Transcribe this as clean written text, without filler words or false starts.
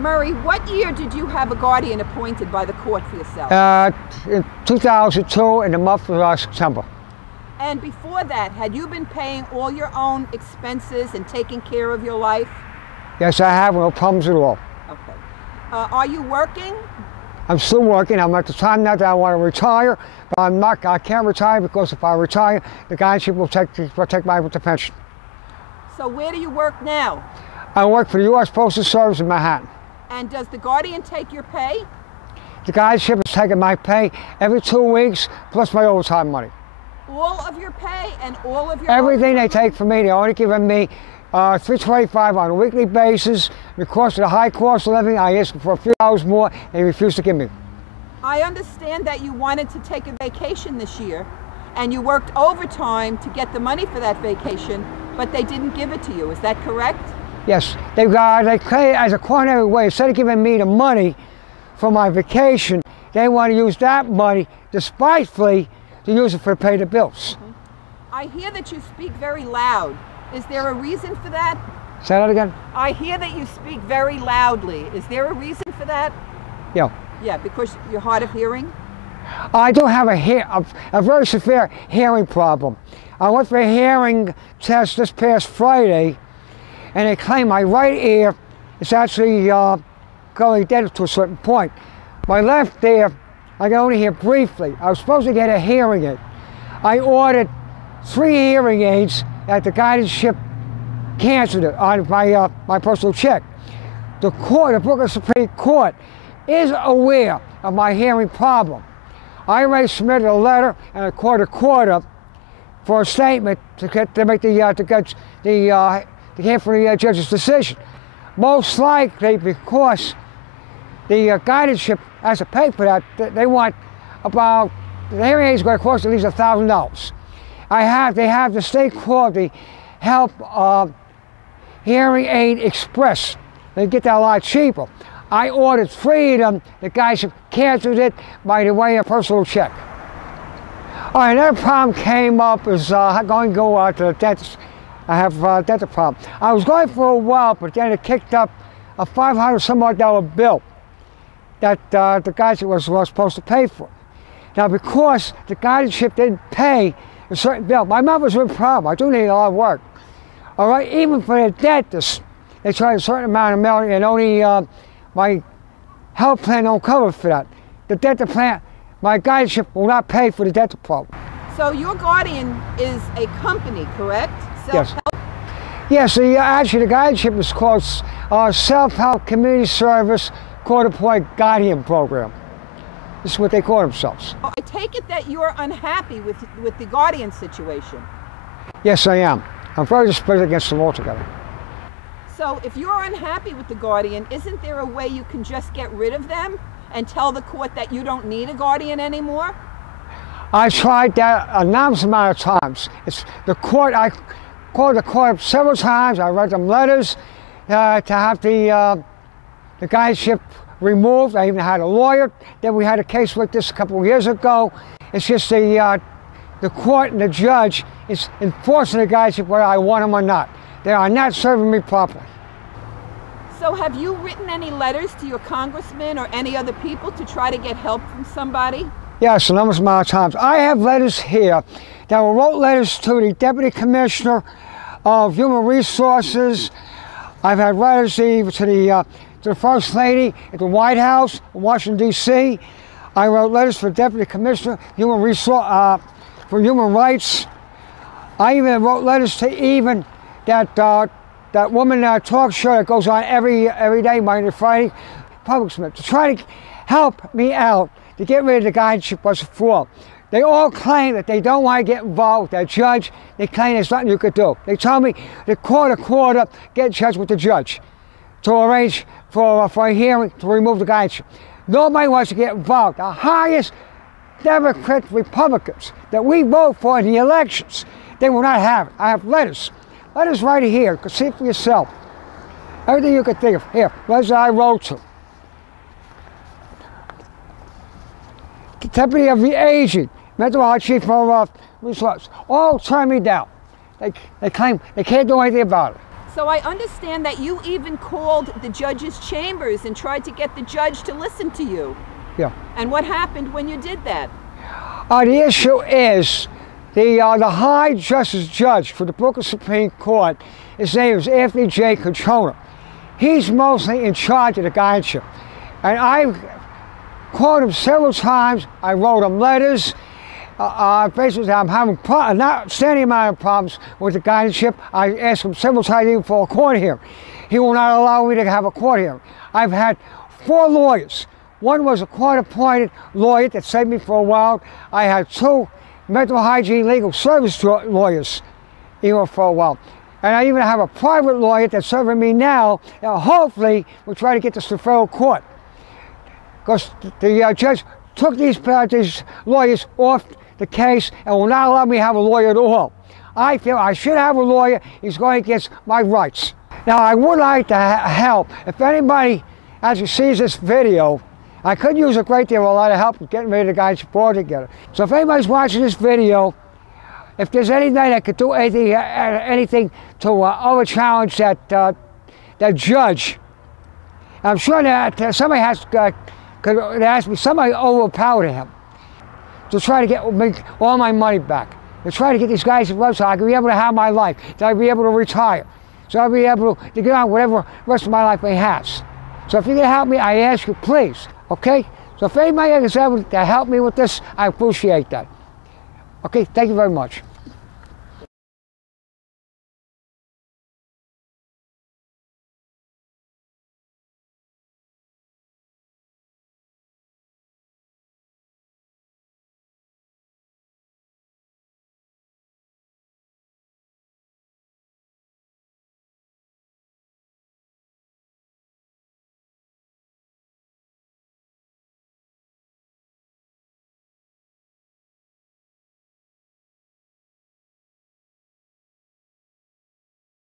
Murray, what year did you have a guardian appointed by the court for yourself? In 2002, in the month of September. And before that, had you been paying all your own expenses and taking care of your life? Yes, I have, no problems at all. Okay. Are you working? I'm still working. I'm at the time now that I want to retire, but I can't retire because if I retire, the guardianship will take my pension. So where do you work now? I work for the U.S. Postal Service in Manhattan. And does the guardian take your pay? The guardianship is taking my pay every 2 weeks, plus my overtime money. All of your pay and all of your everything they take from me, they're only giving me $325 on a weekly basis. Because of the high cost of living, I ask for a few hours more, they refuse to give me. I understand that you wanted to take a vacation this year, and you worked overtime to get the money for that vacation, but they didn't give it to you. Is that correct? Yes, they claim as a quaternary way, instead of giving me the money for my vacation, they want to use that money, despitefully, to use it for to pay the bills. I hear that you speak very loud. Is there a reason for that? Say that again? I hear that you speak very loudly. Is there a reason for that? Yeah. Yeah, because you're hard of hearing? I do have a very severe hearing problem. I went for a hearing test this past Friday, and they claim my right ear is actually going dead to a certain point. My left ear, I can only hear briefly. I was supposed to get a hearing aid. I ordered 3 hearing aids that the guardianship canceled it on my personal check. The Brooklyn Supreme Court is aware of my hearing problem. I already submitted a letter and a court order for a statement to make the judge's decision. Most likely because the guardianship has to pay for that. They want about, the hearing aid is going to cost at least $1,000. They have the state called the Help Hearing Aid Express. They get that a lot cheaper. I ordered 3 of them. The guardianship canceled it by the way of a personal check. All right, another problem came up is going to go to the dentist. I have a dental problem. I was going for a while, but then it kicked up a $500-some-odd bill that the guardianship was supposed to pay for. Now, because the guardianship didn't pay a certain bill, my mouth was a real problem. I do need a lot of work. All right, even for the dentist, they charge a certain amount of money, and only my health plan don't cover for that. The dental plan, my guardianship will not pay for the dental problem. So your guardian is a company, correct? Self-help? Yes, actually the guardianship is called Self-Help Community Service Court-Appointed Guardian Program. This is what they call themselves. I take it that you're unhappy with the guardian situation. Yes, I am. I'm very displeased against them altogether. So if you're unhappy with the guardian, isn't there a way you can just get rid of them and tell the court that you don't need a guardian anymore? I tried that an enormous amount of times. It's the court. I called the court several times. I wrote them letters to have the guardianship removed. I even had a lawyer. Then we had a case like this a couple of years ago. It's just the court and the judge is enforcing the guardianship whether I want them or not. They are not serving me properly. So have you written any letters to your congressman or any other people to try to get help from somebody? Yes, a number of times. I have letters here that were wrote letters to the Deputy Commissioner of Human Resources. I've had letters even to the First Lady at the White House in Washington, D.C. I wrote letters for Deputy Commissioner for Human Rights. I even wrote letters to even that woman talk show that goes on every day, Monday to Friday, Public Smith, to try to help me out to get rid of the guardianship once and for all. They all claim that they don't want to get involved with that judge. They claim there's nothing you could do. They tell me the court get in touch with the judge to arrange for a hearing to remove the guardianship. Nobody wants to get involved. The highest Democrat Republicans that we vote for in the elections, they will not have it. I have letters. Letters right here. You can see it for yourself. Everything you could think of. Here, letters that I wrote to. The Deputy of the Aging, Mental Health Chief of Resources, all turn me down. They claim they can't do anything about it. So I understand that you even called the judge's chambers and tried to get the judge to listen to you. Yeah. And what happened when you did that? The issue is the High Justice Judge for the Brooklyn Supreme Court, his name is Anthony J. Cutrona. He's mostly in charge of the guardianship. And I called him several times. I wrote him letters. Basically, I'm having an outstanding amount of problems with the guardianship. I asked him several times even for a court hearing. He will not allow me to have a court hearing. I've had 4 lawyers. One was a court-appointed lawyer that saved me for a while. I had 2 mental hygiene legal service lawyers even for a while. And I even have a private lawyer that's serving me now. Hopefully, we'll try to get this to federal court. Because the judge took these lawyers off the case and will not allow me to have a lawyer at all. I feel I should have a lawyer. He's going against my rights. Now, I would like to help. If anybody actually sees this video, I could use a great deal, a lot of help with getting rid of the guardianship board together. So if anybody's watching this video, if there's anything that could do anything to over-challenge that judge, I'm sure that somebody could ask me, somebody overpowered him to try to make all my money back, to try to get these guys to so I can be able to have my life, so I can be able to retire, so I'll be able to get on whatever rest of my life may have. So if you can help me, I ask you, please, okay? So if anybody is able to help me with this, I appreciate that. Okay, thank you very much.